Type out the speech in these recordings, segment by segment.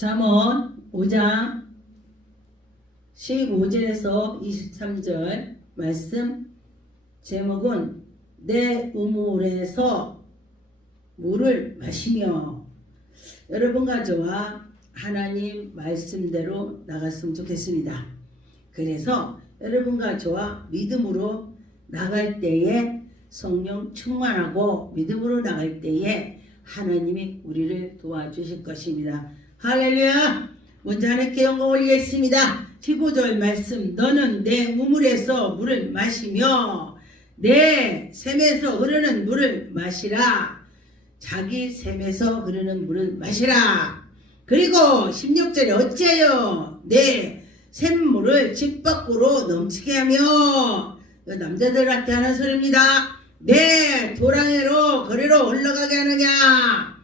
잠언 5장 15절에서 23절 말씀 제목은 내 우물에서 물을 마시며. 여러분과 저와 하나님 말씀대로 나갔으면 좋겠습니다. 그래서 여러분과 저와 믿음으로 나갈 때에 성령 충만하고 믿음으로 나갈 때에 하나님이 우리를 도와주실 것입니다. 할렐루야. 먼저 하나님께 영광 올리겠습니다. 15절 말씀, 너는 내 우물에서 물을 마시며 내 샘에서 흐르는 물을 마시라. 자기 샘에서 흐르는 물을 마시라. 그리고 16절에 어찌하여 내 샘물을 집 밖으로 넘치게 하며, 남자들한테 하는 소리입니다. 내 도랑으로 거리로 흘러가게 하느냐.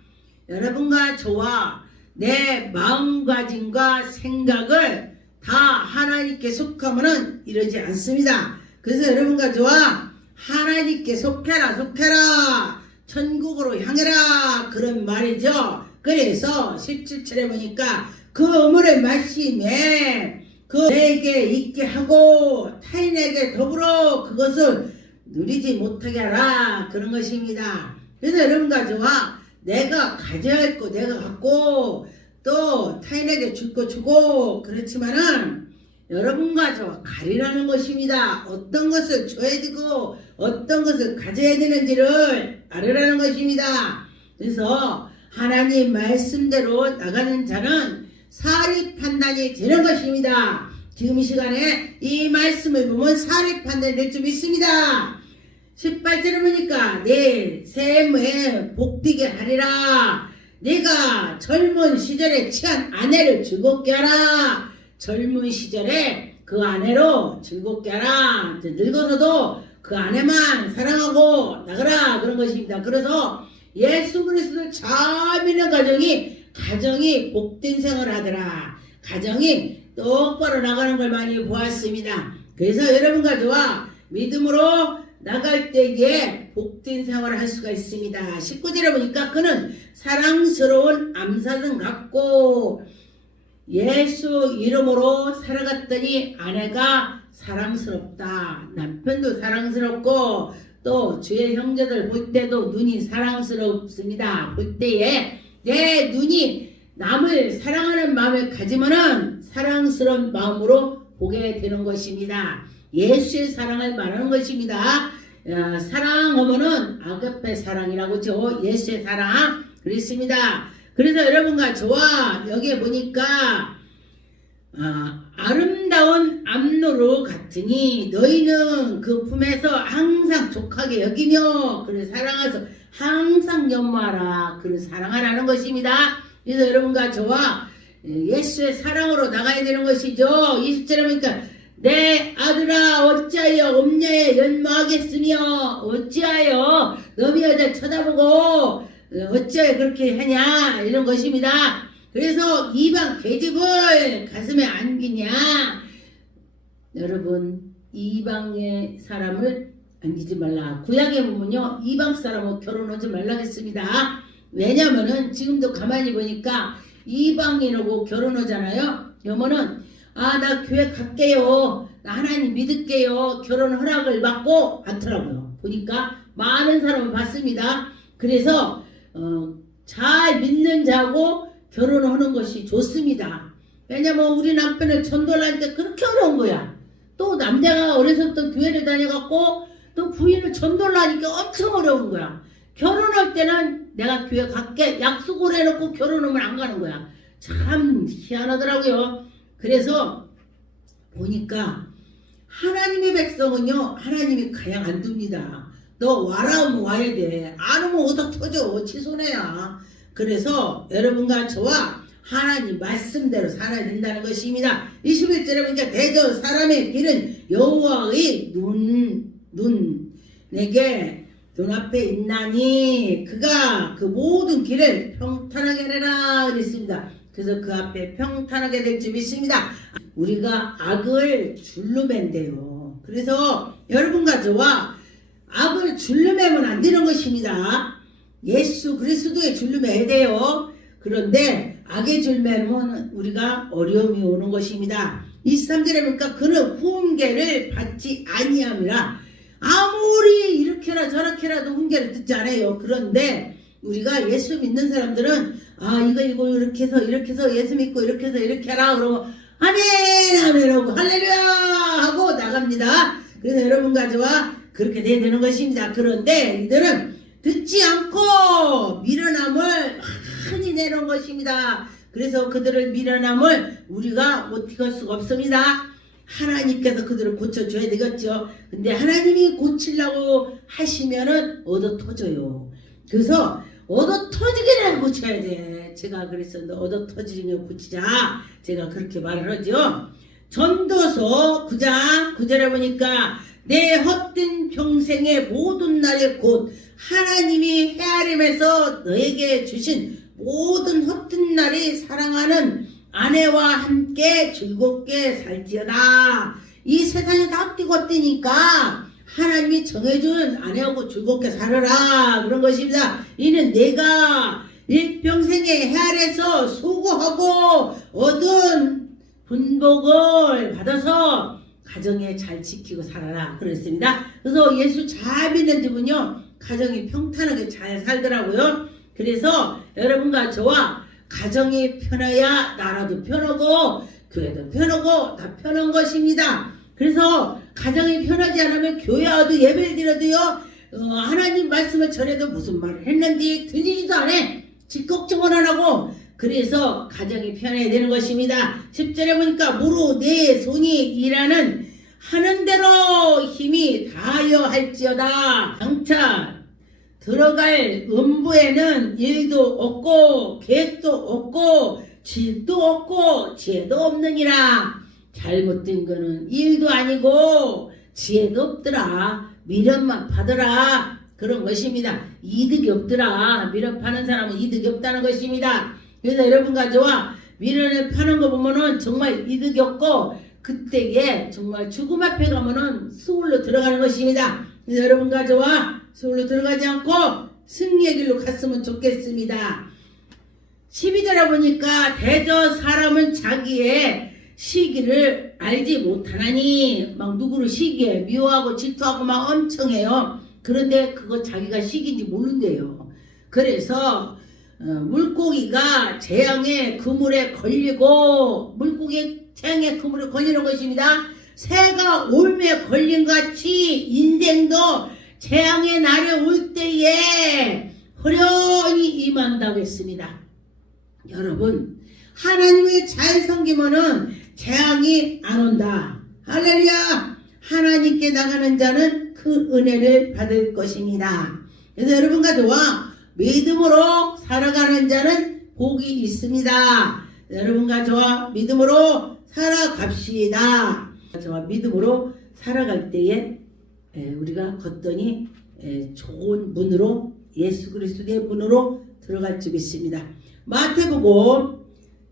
여러분과 저와 내 마음가짐과 생각을 다 하나님께 속하면은 이러지 않습니다. 그래서 여러분과 저와 하나님께 속해라 천국으로 향해라 그런 말이죠. 그래서 17절에 보니까 그 우물을 마시매 그 내게 있게 하고 타인에게 더불어 그것을 누리지 못하게 하라 그런 것입니다. 그래서 여러분과 저와 내가 가져야 할 거 내가 갖고 또 타인에게 줄 거 주고, 그렇지만은 여러분과 저와 가리라는 것입니다. 어떤 것을 줘야 되고 어떤 것을 가져야 되는지를 알으라는 것입니다. 그래서 하나님 말씀대로 나가는 자는 사리 판단이 되는 것입니다. 지금 이 시간에 이 말씀을 보면 사리 판단이 될 줄 믿습니다. 18절에 보니까 내 샘에 복되게 하리라. 네가 젊은 시절에 취한 아내를 즐겁게 하라. 젊은 시절에 그 아내로 즐겁게 하라. 늙어서도 그 아내만 사랑하고 나가라 그런 것입니다. 그래서 예수 그리스도를 잘 믿는 가정이 복된 생활을 하더라. 가정이 똑바로 나가는 걸 많이 보았습니다. 그래서 여러분과 저와 믿음으로 나갈 때에 복된 생활을 할 수가 있습니다. 19절에 보니까 그는 사랑스러운 암사슴 같고 예수 이름으로 살아갔더니 아내가 사랑스럽다. 남편도 사랑스럽고 또 주의 형제들 볼 때도 눈이 사랑스럽습니다. 볼 때에 내 눈이 남을 사랑하는 마음을 가지면은 사랑스러운 마음으로 보게 되는 것입니다. 예수의 사랑을 말하는 것입니다. 사랑하면은 아가페 사랑이라고 죠. 예수의 사랑 그랬습니다. 그래서 여러분과 저와 여기에 보니까 아름다운 암로로 같으니 너희는 그 품에서 항상 족하게 여기며 그를 사랑해서 항상 연모하라. 그를 사랑하라는 것입니다. 그래서 여러분과 저와 예수의 사랑으로 나가야 되는 것이죠. 20절에 보니까 내 아들아 어찌하여 음녀에 연모하겠으며 어찌하여 너희 여자 쳐다보고 어찌하여 그렇게 하냐 이런 것입니다. 그래서 이방 계집을 가슴에 안기냐. 여러분 이방의 사람을 안기지 말라. 구약에 보면요 이방 사람하고 결혼하지 말라겠습니다. 왜냐면은 지금도 가만히 보니까 이방인하고 결혼하잖아요. 그러면은 나 교회 갈게요. 나 하나님 믿을게요. 결혼 허락을 받고 않더라고요. 보니까 많은 사람을 봤습니다. 그래서 잘 믿는 자고 결혼하는 것이 좋습니다. 왜냐면 우리 남편을 전도하는데 그렇게 어려운 거야. 또 남자가 어려서부터 교회를 다녀갖고 또 부인을 전도를 하니까 엄청 어려운 거야. 결혼할 때는 내가 교회 갈게 약속을 해놓고 결혼하면 안 가는 거야. 참 희한하더라고요. 그래서 보니까 하나님의 백성은요 하나님이 가양 안 둡니다. 너 와라 하면 와야 돼. 안 오면 어디다 터져. 치손해야. 그래서 여러분과 저와 하나님 말씀대로 살아야 된다는 것입니다. 21절에 보니까 대저 사람의 길은 여호와의 내게 눈앞에 있나니 그가 그 모든 길을 평탄하게 하리라 그랬습니다. 그래서 그 앞에 평탄하게 될 줄 믿습니다. 우리가 악을 줄로 맨대요. 그래서 여러분과 저와 악을 줄로 매면 안 되는 것입니다. 예수 그리스도의 줄로 매야 돼요. 그런데 악의 줄매면 우리가 어려움이 오는 것입니다. 23절에 보니까 그는 훈계를 받지 아니함이라. 아무리 이렇게라 저렇게라도 훈계를 듣지 않아요. 그런데 우리가 예수 믿는 사람들은 이거 이렇게 해서 예수 믿고 이렇게 해서 이렇게 하라 그러고 아멘 아멘 하고 할렐루야 하고 나갑니다. 그래서 여러분과 저와 그렇게 돼야 되는 것입니다. 그런데 이들은 듣지 않고 미련함을 많이 내놓은 것입니다. 그래서 그들을 미련함을 우리가 어떻게 할 수가 없습니다. 하나님께서 그들을 고쳐줘야 되겠죠. 근데 하나님이 고치려고 하시면은 얻어 터져요. 그래서 얻어 터지게 고쳐야 돼. 제가 그랬었는데 얻어 터지면 고치자. 제가 그렇게 말을 하죠. 전도서 9장 9절에 보니까 내 헛된 평생의 모든 날에 곧 하나님이 헤아림에서 너에게 주신 모든 헛된 날이 사랑하는 아내와 함께 즐겁게 살지어다. 이 세상이 다 뛰고 뛰니까 하나님이 정해준 아내하고 즐겁게 살아라 그런 것입니다. 이는 내가 일평생에 헤아려서 수고하고 얻은 분복을 받아서 가정에 잘 지키고 살아라 그랬습니다. 그래서 예수 잘 믿는 집은요 가정이 평탄하게 잘 살더라고요. 그래서 여러분과 저와 가정이 편해야 나라도 편하고 교회도 편하고 다 편한 것입니다. 그래서 가정이 편하지 않으면 교회 와도 예배를 드려도요 하나님 말씀을 전해도 무슨 말을 했는지 들리지도 않아. 직걱정을 안 하고. 그래서 가정이 편해야 되는 것입니다. 10절에 보니까 무릇 내 손이 일하는 하는 대로 힘이 다하여 할지어다. 장차 들어갈 음부에는 일도 없고 계획도 없고 질도 없고 지혜도 없느니라. 잘못된 거는 일도 아니고 지혜도 없더라. 미련만 받으라. 그런 것입니다. 이득이 없더라. 미련 파는 사람은 이득이 없다는 것입니다. 그래서 여러분과 저와 미련을 파는 거 보면은 정말 이득이 없고 그때에 정말 죽음 앞에 가면은 수울로 들어가는 것입니다. 그래서 여러분과 저와 수울로 들어가지 않고 승리의 길로 갔으면 좋겠습니다. 12절에 보니까 대저 사람은 자기의 시기를 알지 못하나니 막 누구를 시기에 미워하고 질투하고 막 엄청 해요. 그런데 그거 자기가 시기인지 모른대요. 그래서 물고기가 재앙의 그물에 걸리고 물고기 재앙의 그물에 걸리는 것입니다. 새가 올매에 걸린 같이 인생도 재앙의 날이 올 때에 호련히 임한다고 했습니다. 여러분 하나님을 잘 섬기면은 재앙이 안 온다. 할렐루야. 하나님께 나가는 자는 그 은혜를 받을 것입니다. 그래서 여러분과 저와 믿음으로 살아가는 자는 복이 있습니다. 여러분과 저와 믿음으로 살아갑시다. 저와 믿음으로 살아갈 때에 우리가 걷더니 좋은 문으로 예수 그리스도의 문으로 들어갈 줄 믿습니다. 마태복음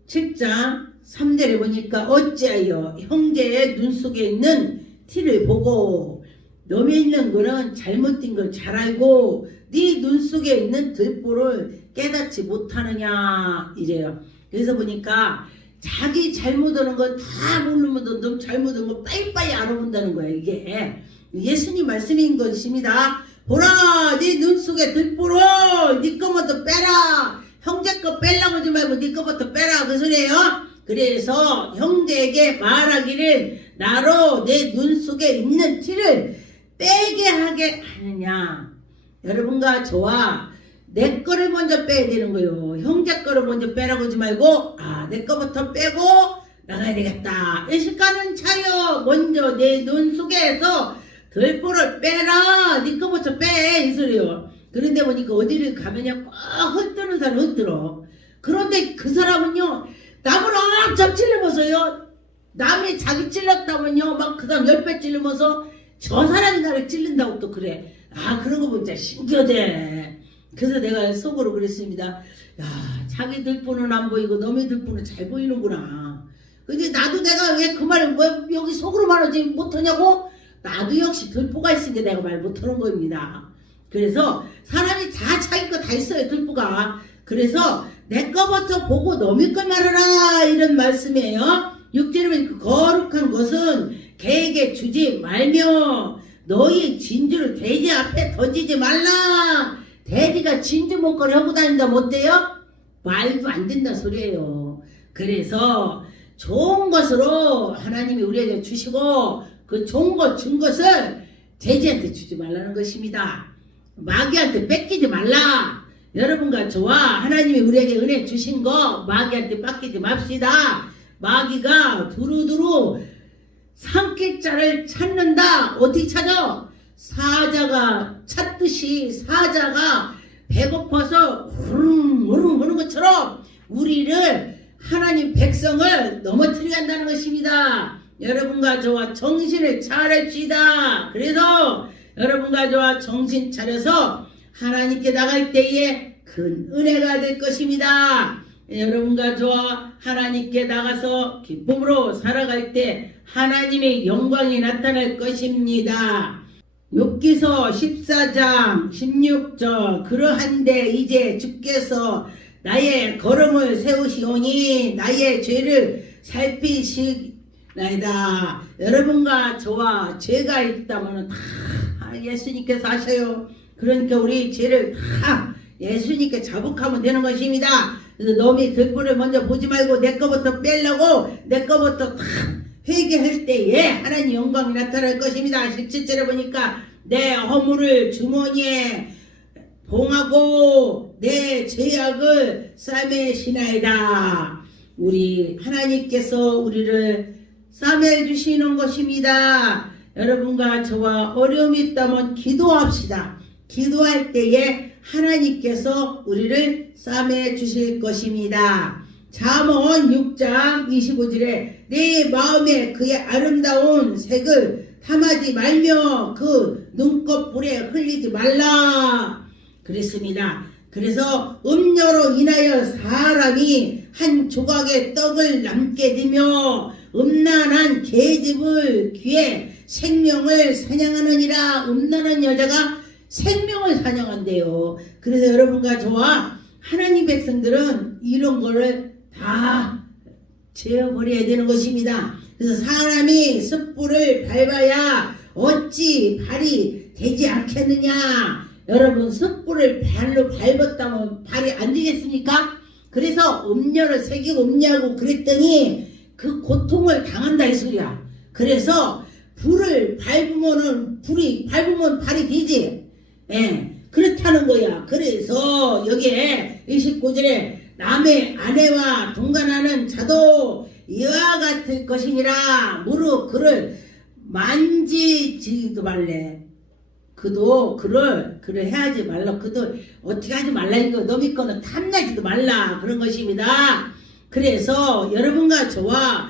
7장 3절에 보니까 어찌하여 형제의 눈 속에 있는 티를 보고 너에 있는 거는 잘못된 걸 잘 알고 네 눈 속에 있는 들보를 깨닫지 못하느냐 이래요. 그래서 보니까 자기 잘못하는 거 다 모르면 너무 잘못한 거 빨리빨리 알아본다는 거예요. 이게 예수님 말씀인 것입니다. 보라 네 눈 속에 들보를 네 거부터 빼라. 형제 거 빼려고 하지 말고 네 거부터 빼라 그 소리예요. 그래서 형제에게 말하기를 나로 내 눈 속에 있는 티를 빼게 하게 하느냐. 여러분과 저와 내 거를 먼저 빼야 되는 거예요. 형제 거를 먼저 빼라고 하지 말고 내 거부터 빼고 나가야 되겠다. 예식가는 차여 먼저 내 눈 속에서 들보를 빼라. 네 거부터 빼 이 소리요. 그런데 보니까 어디를 가면요 꼭 헛드는 사람 헛들어. 그런데 그 사람은요 남을 엄청 찔러면서요 남이 자기 찔렀다면요 막 그 사람 10배 찔러면서 저 사람이 나를 찔른다고 또 그래. 그런 거 보면 진짜 신기하대. 그래서 내가 속으로 그랬습니다. 야 자기 들보는 안 보이고 남의 들보는 잘 보이는구나. 근데 나도 내가 왜 그 말을 왜 여기 속으로 말하지 못하냐고. 나도 역시 들보가 있으니까 내가 말 못하는 겁니다. 그래서 사람이 다 자기 거 다 있어요 들보가. 그래서 내 거부터 보고 너미 걸 말하라 이런 말씀이에요. 6절에 보니까 거룩한 것은 개에게 주지 말며 너희 진주를 돼지 앞에 던지지 말라. 돼지가 진주 목걸이 하고 다닌다 못돼요? 말도 안 된다 소리예요. 그래서 좋은 것으로 하나님이 우리에게 주시고 그 좋은 것 준 것을 돼지한테 주지 말라는 것입니다. 마귀한테 뺏기지 말라. 여러분과 저와 하나님이 우리에게 은혜 주신 거 마귀한테 뺏기지 맙시다. 마귀가 두루두루 삼킬 자를 찾는다. 어떻게 찾아? 사자가 찾듯이 사자가 배고파서 후릉후릉 하는 것처럼 우리를 하나님 백성을 넘어뜨리게 한다는 것입니다. 여러분과 저와 정신을 차립시다. 그래서 여러분과 저와 정신 차려서 하나님께 나갈 때에 큰 은혜가 될 것입니다. 여러분과 저와 하나님께 나가서 기쁨으로 살아갈 때 하나님의 영광이 나타날 것입니다. 욥기서 14장 16절 그러한데 이제 주께서 나의 걸음을 세우시오니 나의 죄를 살피시나이다. 여러분과 저와 죄가 있다면 다 예수님께서 하셔요. 그러니까 우리 죄를 다 예수님께 자복하면 되는 것입니다. 그래서 너미 득불을 먼저 보지 말고 내 거부터 빼려고 내 거부터 다 회개할 때에 하나님 영광이 나타날 것입니다. 17절에 보니까 내 허물을 주머니에 봉하고 내 죄악을 싸매시나이다. 우리 하나님께서 우리를 싸매 주시는 것입니다. 여러분과 저와 어려움이 있다면 기도합시다. 기도할 때에 하나님께서 우리를 싸매 주실 것입니다. 잠언 6장 25절에 내 마음에 그의 아름다운 색을 탐하지 말며 그 눈꺼풀에 흘리지 말라 그랬습니다. 그래서 음료로 인하여 사람이 한 조각의 떡을 남게 되며 음란한 계집을 귀에 생명을 사냥하느니라. 음란한 여자가 생명을 사냥한대요. 그래서 여러분과 저와 하나님 백성들은 이런 거를 다 제어버려야 되는 것입니다. 그래서 사람이 숯불을 밟아야 어찌 발이 되지 않겠느냐. 여러분 숯불을 발로 밟았다면 발이 안 되겠습니까? 그래서 음료를 새기고 음료하고 그랬더니 그 고통을 당한다 이 소리야. 그래서 불을 밟으면 발이 되지. 예, 그렇다는 거야. 그래서 여기에 29절에 남의 아내와 동간하는 자도 이와 같을 것이니라. 무릇 그를 만지지도 말래. 그도 그를 해야지 말라. 그도 어떻게 하지 말라. 이거 너미 거는 탐나지도 말라. 그런 것입니다. 그래서 여러분과 저와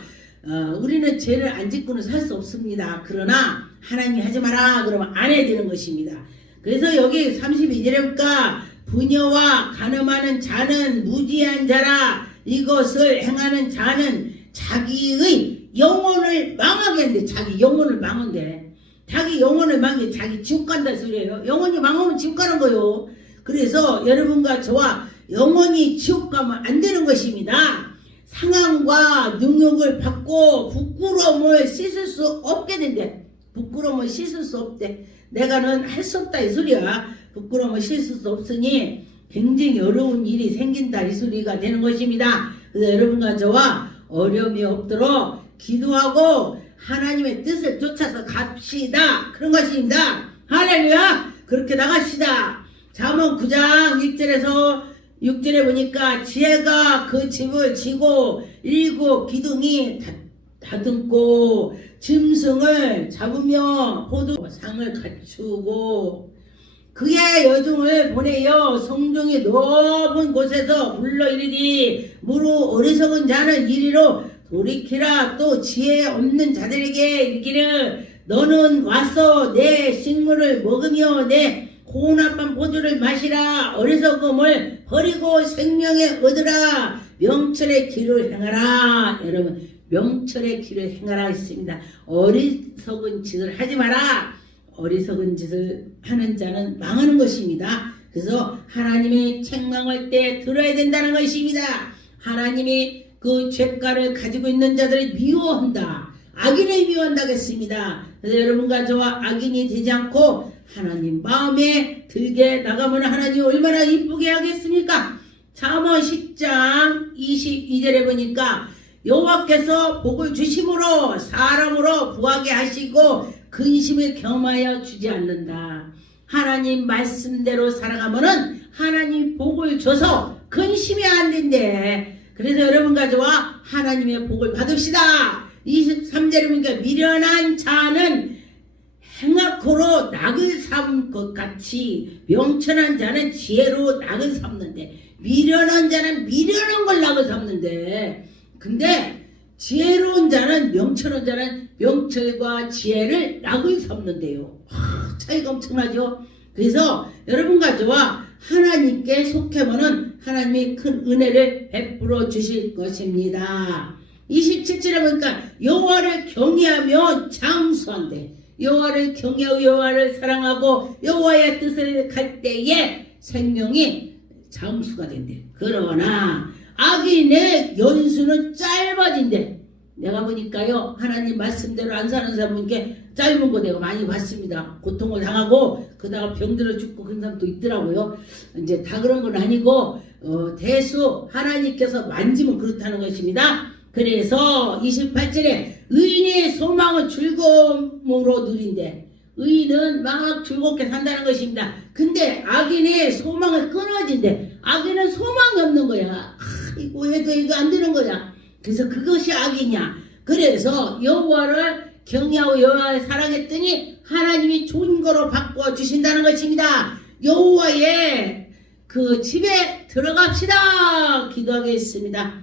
우리는 죄를 안 짓고는 살 수 없습니다. 그러나 하나님이 하지 마라 그러면 안 해야 되는 것입니다. 그래서 여기 32절에 보니까 부녀와 간음하는 자는 무지한 자라. 이것을 행하는 자는 자기의 영혼을 망하게 한대. 자기 영혼을 망한대. 자기 영혼을 망해 자기 지옥 간다 소리예요. 영혼이 망하면 지옥 가는 거요. 그래서 여러분과 저와 영혼이 지옥 가면 안 되는 것입니다. 상함과 능욕을 받고 부끄러움을 씻을 수 없게 된대. 부끄러움을 씻을 수 없대. 내가는 할 수 없다 이 소리야. 부끄러움을 씻을 수 없으니 굉장히 어려운 일이 생긴다 이 소리가 되는 것입니다. 그래서 여러분과 저와 어려움이 없도록 기도하고 하나님의 뜻을 쫓아서 갑시다. 그런 것입니다. 할렐루야. 그렇게 나갑시다. 잠언 9장 1절에서 6절에 보니까 지혜가 그 집을 지고 일곱 기둥이 다듬고 짐승을 잡으며 포도상을 갖추고 그의 여종을 보내어 성중이 높은 곳에서 불러 이르리 무릇 어리석은 자는 이리로 돌이키라. 또 지혜 없는 자들에게 이르기를 너는 와서 내 식물을 먹으며 내 고운합한 포도를 마시라. 어리석음을 버리고 생명에 얻으라. 명철의 길을 행하라. 여러분 명철의 길을 행하라 했습니다. 어리석은 짓을 하지 마라. 어리석은 짓을 하는 자는 망하는 것입니다. 그래서 하나님의 책망할 때 들어야 된다는 것입니다. 하나님이 그 죄가를 가지고 있는 자들을 미워한다. 악인을 미워한다겠습니다. 그래서 여러분과 저와 악인이 되지 않고 하나님 마음에 들게 나가면 하나님 얼마나 이쁘게 하겠습니까? 잠언 10장 22절에 보니까 여호와께서 복을 주심으로 사람으로 부하게 하시고 근심을 겸하여 주지 않는다. 하나님 말씀대로 살아가면은 하나님 복을 줘서 근심이 안 된대. 그래서 여러분과 저와 하나님의 복을 받읍시다. 23절에 보니까 미련한 자는 행악호로 낙을 삼 것 같이 명철한 자는 지혜로 낙을 삼는데, 미련한 자는 미련한 걸 낙을 삼는데, 근데 지혜로운 자는 명철한 자는 명철과 지혜를 낙을 삼는데요. 차이가 엄청나죠. 그래서 여러분과 저와 하나님께 속하면은 하나님이 큰 은혜를 베풀어 주실 것입니다. 27절에 보니까 여호와를 경외하며 장수한대. 여호와를 경외하고 여호와를 사랑하고 여호와의 뜻을 갈 때에 생명이 장수가 된대. 그러나 악인의 연수는 짧아진대. 내가 보니까요, 하나님 말씀대로 안 사는 사람은 짧은 거 내가 많이 봤습니다. 고통을 당하고 그다가 병들어 죽고 그런 사람도 있더라고요. 이제 다 그런 건 아니고 대수 하나님께서 만지면 그렇다는 것입니다. 그래서 28절에 의인의 소망은 즐거움으로 누린대. 의인은 막 즐겁게 산다는 것입니다. 근데 악인의 소망은 끊어진대. 악인은 소망이 없는 거야. 이거 해도 이거 안 되는 거야. 그래서 그것이 악이냐. 그래서 여호와를 경외하고 여호와를 사랑했더니 하나님이 좋은 거로 바꿔 주신다는 것입니다. 여호와의 그 집에 들어갑시다. 기도하겠습니다.